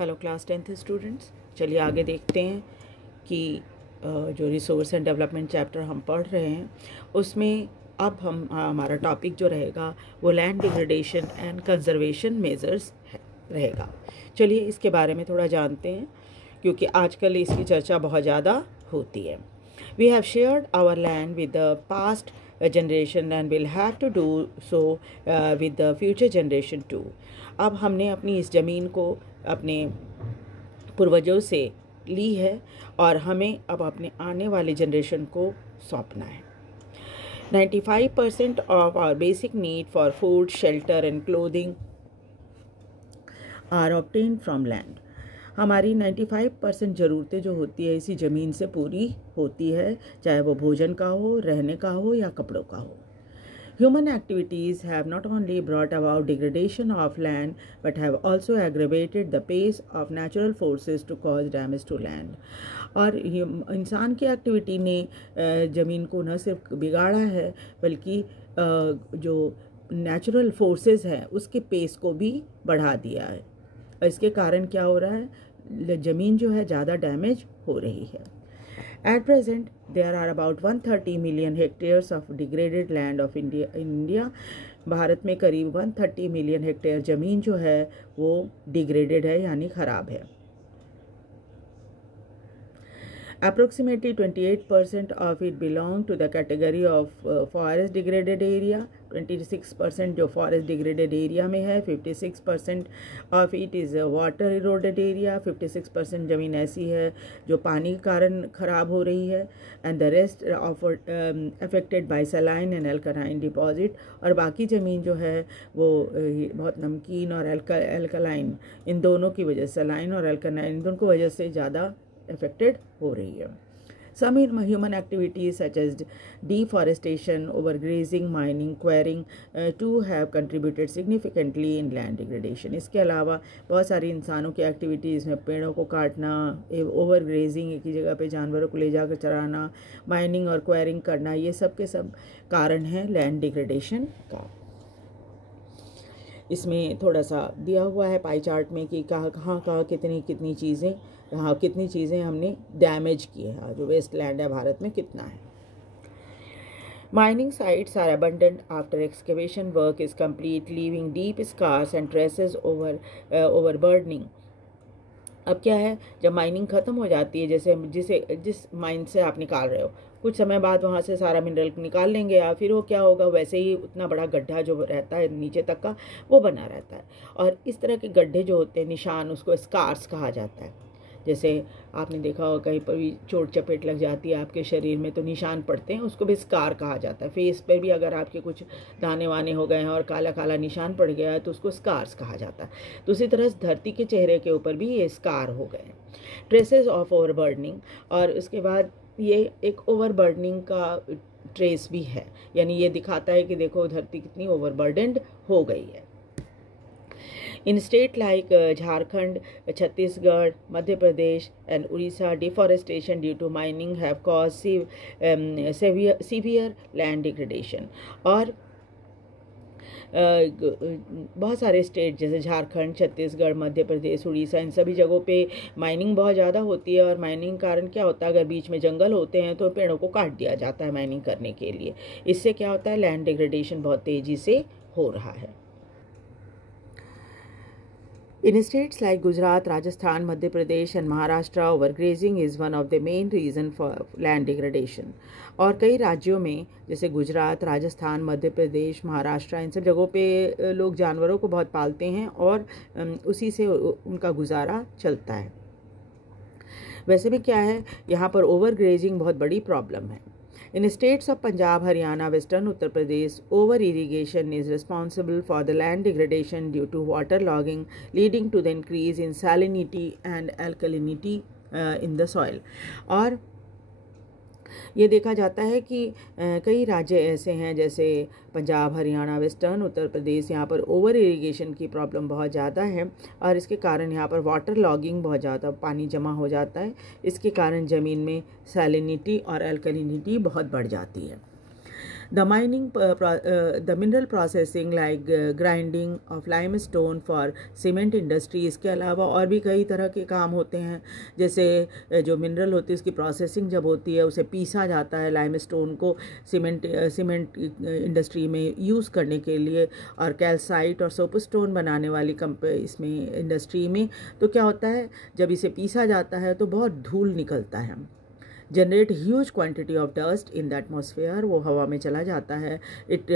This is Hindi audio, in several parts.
हेलो क्लास 10th स्टूडेंट्स, चलिए आगे देखते हैं कि जो रिसोर्स एंड डेवलपमेंट चैप्टर हम पढ़ रहे हैं उसमें अब हमारा टॉपिक जो रहेगा वो land degradation and conservation measures रहेगा। चलिए इसके बारे में थोड़ा जानते हैं क्योंकि आजकल इसकी चर्चा बहुत ज़्यादा होती है। We have shared our land with the past generation and will have to do so with the future generation too. अब हमने अपनी इस ज़मीन को अपने पूर्वजों से ली है और हमें अब अपने आने वाले जनरेशन को सौंपना है। 95% of our basic need for food, shelter and clothing are obtained from land. हमारी 95% ज़रूरतें जो होती है इसी ज़मीन से पूरी होती है, चाहे वो भोजन का हो, रहने का हो या कपड़ों का हो। Human activities have not only brought about degradation of land but have also aggravated the pace of natural forces to cause damage to land. और इंसान की एक्टिविटी ने ज़मीन को न सिर्फ बिगाड़ा है बल्कि जो नेचुरल फोर्सेस हैं उसके पेस को भी बढ़ा दिया है। इसके कारण क्या हो रहा है, ज़मीन जो है ज़्यादा डैमेज हो रही है। At present, there are about 130 million hectares of degraded land of India. Bharat में करीब 130 मिलियन हेक्टेयर ज़मीन जो है वो डिग्रेडेड है यानी ख़राब है। Approximately 28% of it belong to the category of forest degraded area. 26% जो forest degraded area में है, 56% of it is water eroded area. 56% ज़मीन ऐसी है जो पानी के कारण ख़राब हो रही है, and the rest of affected by saline and alkaline deposit. और बाकी ज़मीन जो है वो बहुत नमकीन और alkaline इन दोनों की वजह से, saline और alkaline इन दोनों की वजह से ज़्यादा affected हो रही है। Some human activities such as deforestation, overgrazing, mining, quarrying too have contributed significantly in land degradation. इसके अलावा बहुत सारी इंसानों की एक्टिविटीज़ में पेड़ों को काटना, ओवरग्रेजिंग, एक ही जगह पे जानवरों को ले जाकर चराना, माइनिंग और क्वायरिंग करना, ये सब के सब कारण हैं लैंड डिग्रेडेशन का। इसमें थोड़ा सा दिया हुआ है पाई चार्ट में कि कहाँ कितनी चीज़ें, हाँ कितनी चीज़ें हमने डैमेज की है, जो वेस्ट लैंड है भारत में कितना है। Mining sites are abundant after excavation work is complete, leaving deep scars and traces overburdening. अब क्या है, जब माइनिंग ख़त्म हो जाती है, जैसे जिस माइन से आप निकाल रहे हो, कुछ समय बाद वहाँ से सारा मिनरल निकाल लेंगे या फिर वो क्या होगा, वैसे ही उतना बड़ा गड्ढा जो रहता है नीचे तक का वो बना रहता है। और इस तरह के गड्ढे जो होते हैं, निशान, उसको स्कार्स कहा जाता है। जैसे आपने देखा होगा कहीं पर भी चोट चपेट लग जाती है आपके शरीर में तो निशान पड़ते हैं, उसको भी स्कार कहा जाता है। फेस पर भी अगर आपके कुछ दाने वाने हो गए हैं और काला काला निशान पड़ गया है तो उसको स्कार्स कहा जाता है। तो उसी तरह धरती के चेहरे के ऊपर भी ये स्कार हो गए हैं। ट्रेसेस ऑफ ओवरबर्डनिंग, और उसके बाद ये एक ओवरबर्डनिंग का ट्रेस भी है, यानी ये दिखाता है कि देखो धरती कितनी ओवरबर्डनड हो गई है। In states like Jharkhand, Chhattisgarh, Madhya Pradesh and Orissa, deforestation due to mining have caused severe land degradation. और बहुत सारे स्टेट जैसे झारखंड, छत्तीसगढ़, मध्य प्रदेश, उड़ीसा, इन सभी जगहों पे माइनिंग बहुत ज़्यादा होती है। और माइनिंग कारण क्या होता है, अगर बीच में जंगल होते हैं तो पेड़ों को काट दिया जाता है माइनिंग करने के लिए। इससे क्या होता है, लैंड डिग्रेडेशन बहुत तेज़ी से हो रहा है। In states like Gujarat, Rajasthan, Madhya Pradesh and Maharashtra, overgrazing is one of the main reason for land degradation. और कई राज्यों में जैसे गुजरात, राजस्थान, मध्य प्रदेश, महाराष्ट्र, इन सब जगहों पे लोग जानवरों को बहुत पालते हैं और उसी से उनका गुजारा चलता है। वैसे भी क्या है, यहाँ पर ओवरग्रेजिंग बहुत बड़ी प्रॉब्लम है। In states of Punjab, Haryana, Western Uttar Pradesh, over-irrigation is responsible for the land degradation due to waterlogging, leading to the increase in salinity and alkalinity in the soil. और ये देखा जाता है कि कई राज्य ऐसे हैं जैसे पंजाब, हरियाणा, वेस्टर्न उत्तर प्रदेश, यहाँ पर ओवर इरिगेशन की प्रॉब्लम बहुत ज़्यादा है और इसके कारण यहाँ पर वाटर लॉगिंग बहुत ज़्यादा, पानी जमा हो जाता है। इसके कारण ज़मीन में सैलिनिटी और अल्कलिनिटी बहुत बढ़ जाती है। The mineral processing like grinding of limestone for cement industry, इसके अलावा और भी कई तरह के काम होते हैं, जैसे जो मिनरल होती है उसकी प्रोसेसिंग जब होती है उसे पीसा जाता है लाइमस्टोन को सीमेंट इंडस्ट्री में यूज़ करने के लिए, और कैल्साइट और सोपस्टोन बनाने वाली इसमें इंडस्ट्री में तो क्या होता है जब इसे पीसा जाता है तो बहुत धूल निकलता है, generate huge quantity of dust in the atmosphere, वो हवा में चला जाता है। It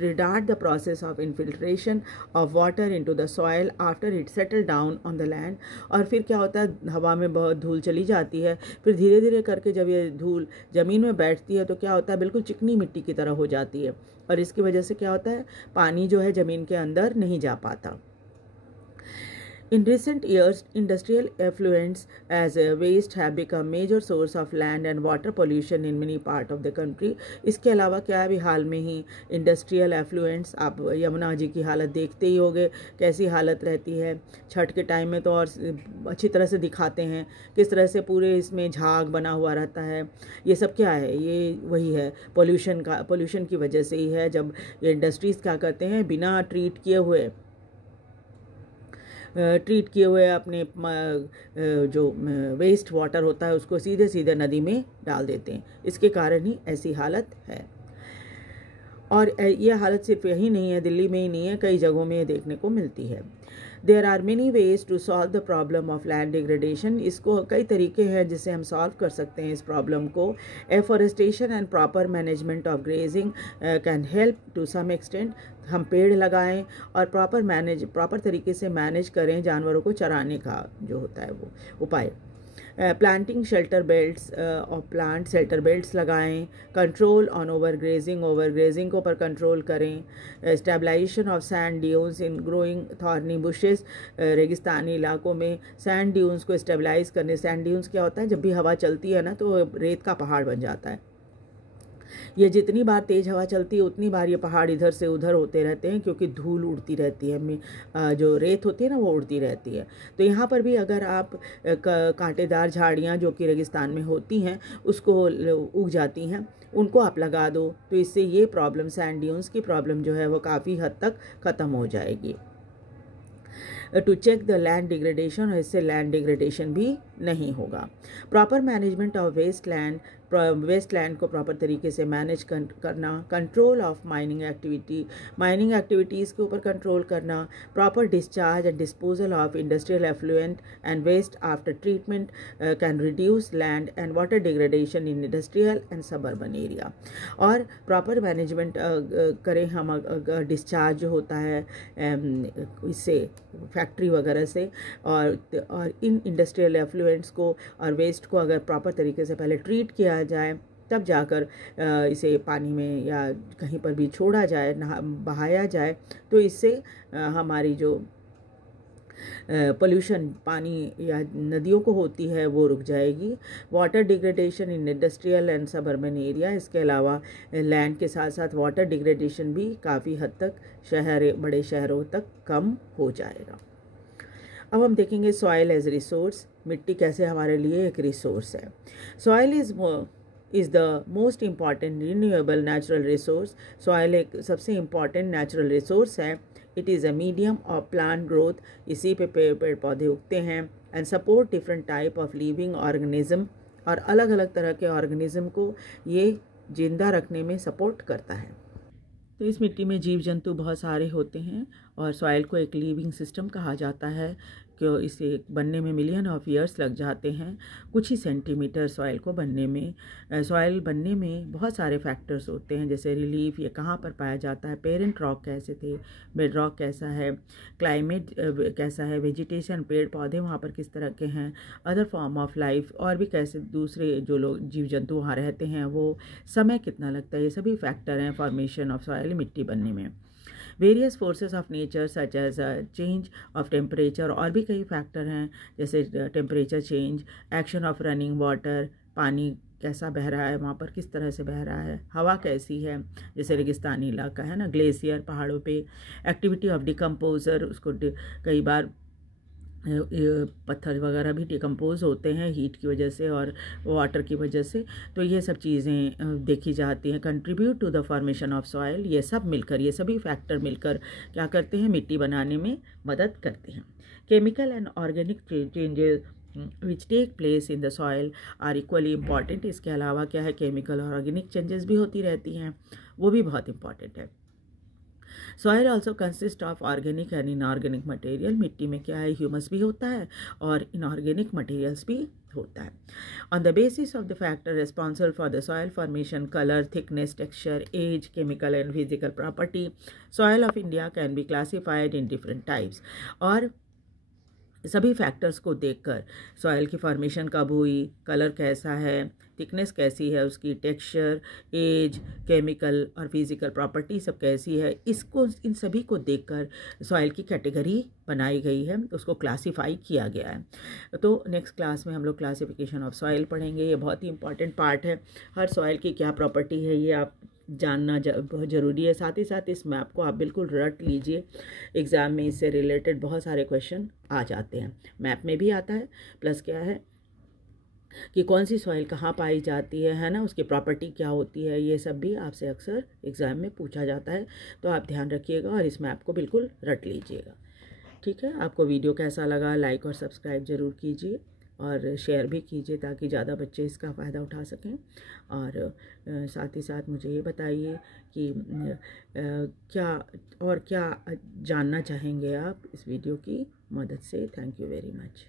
retard the process of infiltration of water into the soil after it settle down on the land. और फिर क्या होता है, हवा में बहुत धूल चली जाती है, फिर धीरे धीरे करके जब ये धूल ज़मीन में बैठती है तो क्या होता है, बिल्कुल चिकनी मिट्टी की तरह हो जाती है, और इसकी वजह से क्या होता है, पानी जो है ज़मीन के अंदर नहीं जा पाता। In recent years, industrial effluents as waste have become major source of land and water pollution in many part of the country. इसके अलावा क्या है, अभी हाल में ही इंडस्ट्रियल एफ्लुएंट्स, आप यमुना जी की हालत देखते ही होंगे कैसी हालत रहती है, छठ के टाइम में तो और अच्छी तरह से दिखाते हैं किस तरह से पूरे इसमें झाग बना हुआ रहता है। ये सब क्या है, ये वही है पोल्यूशन की वजह से ही है। जब ये इंडस्ट्रीज़ क्या करते हैं, बिना ट्रीट किए हुए अपने जो वेस्ट वाटर होता है उसको सीधे सीधे नदी में डाल देते हैं, इसके कारण ही ऐसी हालत है। और ये हालत सिर्फ यही नहीं है, दिल्ली में ही नहीं है, कई जगहों में ये देखने को मिलती है। There are many ways to solve the problem of land degradation, इसको कई तरीके हैं जिससे हम सॉल्व कर सकते हैं इस प्रॉब्लम को। Afforestation and proper management of grazing can help to some extent, हम पेड़ लगाएं और प्रॉपर तरीके से मैनेज करें जानवरों को चराने का जो होता है वो उपाय। प्लांटिंग शेल्टर बेल्ट्स लगाएं, कंट्रोल ऑन ओवरग्रेजिंग को ऊपर कंट्रोल करें। Stabilization of sand dunes in growing thorny bushes, रेगिस्तानी इलाकों में सैंड ड्यून्स को स्टेबलाइज करने। सैंड ड्यून्स क्या होता है, जब भी हवा चलती है ना तो रेत का पहाड़ बन जाता है, ये जितनी बार तेज़ हवा चलती है उतनी बार ये पहाड़ इधर से उधर होते रहते हैं, क्योंकि धूल उड़ती रहती है, जो रेत होती है ना वो उड़ती रहती है। तो यहाँ पर भी अगर आप कांटेदार झाड़ियाँ जो कि रेगिस्तान में होती हैं उसको उग जाती हैं, उनको आप लगा दो तो इससे ये प्रॉब्लम, सैंड ड्यून्स की प्रॉब्लम जो है वो काफ़ी हद तक ख़त्म हो जाएगी। To check the land degradation, इससे लैंड डिग्रेडेशन भी नहीं होगा। Proper management of waste land को प्रॉपर तरीके से मैनेज करना। कंट्रोल ऑफ माइनिंग एक्टिविटीज़ के ऊपर कंट्रोल करना। Proper discharge and disposal of industrial effluent and waste after treatment can reduce land and water degradation in industrial and suburban area. और प्रॉपर मैनेजमेंट करें हम, अगर डिस्चार्ज जो होता है इससे फैक्ट्री वगैरह से, और इन इंडस्ट्रियल एफ्लुएंट्स को और वेस्ट को अगर प्रॉपर तरीके से पहले ट्रीट किया जाए तब जाकर इसे पानी में या कहीं पर भी छोड़ा जाए, बहाया जाए, तो इससे हमारी जो पोल्यूशन पानी या नदियों को होती है वो रुक जाएगी। Water degradation in industrial and suburban area, इसके अलावा लैंड के साथ साथ वाटर डिग्रेडेशन भी काफ़ी हद तक बड़े शहरों तक कम हो जाएगा। अब हम देखेंगे सॉइल एज रिसोर्स, मिट्टी कैसे हमारे लिए एक रिसोर्स है। Soil is the most important renewable natural resource, soil एक सबसे इम्पॉर्टेंट नेचुरल रिसोर्स है। It is a medium of plant growth, इसी पे पेड़ पौधे उगते हैं, and support different type of living organism, और अलग अलग तरह के ऑर्गेनिज्म को ये जिंदा रखने में सपोर्ट करता है। तो इस मिट्टी में जीव जंतु बहुत सारे होते हैं, और सॉइल को एक लिविंग सिस्टम कहा जाता है, क्यों इसे बनने में मिलियन ऑफ ईयर्स लग जाते हैं, कुछ ही सेंटीमीटर सॉइल को बनने में। सॉइल बनने में बहुत सारे फैक्टर्स होते हैं, जैसे रिलीफ, ये कहाँ पर पाया जाता है, पेरेंट रॉक कैसे थे, बेड रॉक कैसा है, क्लाइमेट कैसा है, वेजिटेशन, पेड़ पौधे वहाँ पर किस तरह के हैं, अदर फॉर्म ऑफ लाइफ, और भी कैसे दूसरे जो लोग जीव जंतु वहाँ रहते हैं, वो समय कितना लगता है, ये सभी फैक्टर हैं फॉर्मेशन ऑफ सॉइल, मिट्टी बनने में। Various forces of nature such as change of temperature, और भी कई फैक्टर हैं जैसे temperature change, action of running water, पानी कैसा बह रहा है वहाँ पर, किस तरह से बह रहा है, हवा कैसी है, जैसे रेगिस्तानी इलाका है ना, ग्लेशियर पहाड़ों पे, एक्टिविटी ऑफ डिकम्पोजर, उसको कई बार पत्थर वगैरह भी डिकम्पोज होते हैं हीट की वजह से और वाटर की वजह से। तो ये सब चीज़ें देखी जाती हैं। Contribute to the formation of soil, ये सब मिलकर, ये सभी फैक्टर मिलकर क्या करते हैं, मिट्टी बनाने में मदद करते हैं। Chemical and organic changes which take place in the soil are equally important. इसके अलावा क्या है, केमिकल और ऑर्गेनिक चेंजेस भी होती रहती हैं, वो भी बहुत इंपॉर्टेंट है। Soil also consist of organic and inorganic material. मिट्टी में क्या है, ह्यूमस भी होता है और इनऑर्गेनिक मटेरियल्स भी होता है। On the basis of the factor responsible for the soil formation, colour, thickness, texture, age, chemical and physical property, soil of India can be classified in different types. और सभी फैक्टर्स को देखकर सॉइल की फॉर्मेशन कब हुई, कलर कैसा है, थिकनेस कैसी है उसकी, टेक्सचर, एज, केमिकल और फिजिकल प्रॉपर्टी सब कैसी है, इसको इन सभी को देखकर सॉइल की कैटेगरी बनाई गई है, उसको क्लासिफाई किया गया है। तो नेक्स्ट क्लास में हम लोग क्लासिफिकेशन ऑफ सॉइल पढ़ेंगे। ये बहुत ही इंपॉर्टेंट पार्ट है। हर सॉइल की क्या प्रॉपर्टी है ये आप जानना बहुत ज़रूरी है। साथ ही साथ इस मैप को आप बिल्कुल रट लीजिए, एग्ज़ाम में इससे रिलेटेड बहुत सारे क्वेश्चन आ जाते हैं। मैप में भी आता है, प्लस क्या है कि कौन सी सॉइल कहाँ पाई जाती है ना, उसकी प्रॉपर्टी क्या होती है, ये सब भी आपसे अक्सर एग्ज़ाम में पूछा जाता है। तो आप ध्यान रखिएगा और इस मैप को बिल्कुल रट लीजिएगा। ठीक है, आपको वीडियो कैसा लगा, लाइक और सब्सक्राइब ज़रूर कीजिए और शेयर भी कीजिए ताकि ज़्यादा बच्चे इसका फ़ायदा उठा सकें। और साथ ही साथ मुझे ये बताइए कि क्या जानना चाहेंगे आप इस वीडियो की मदद से। Thank you very much.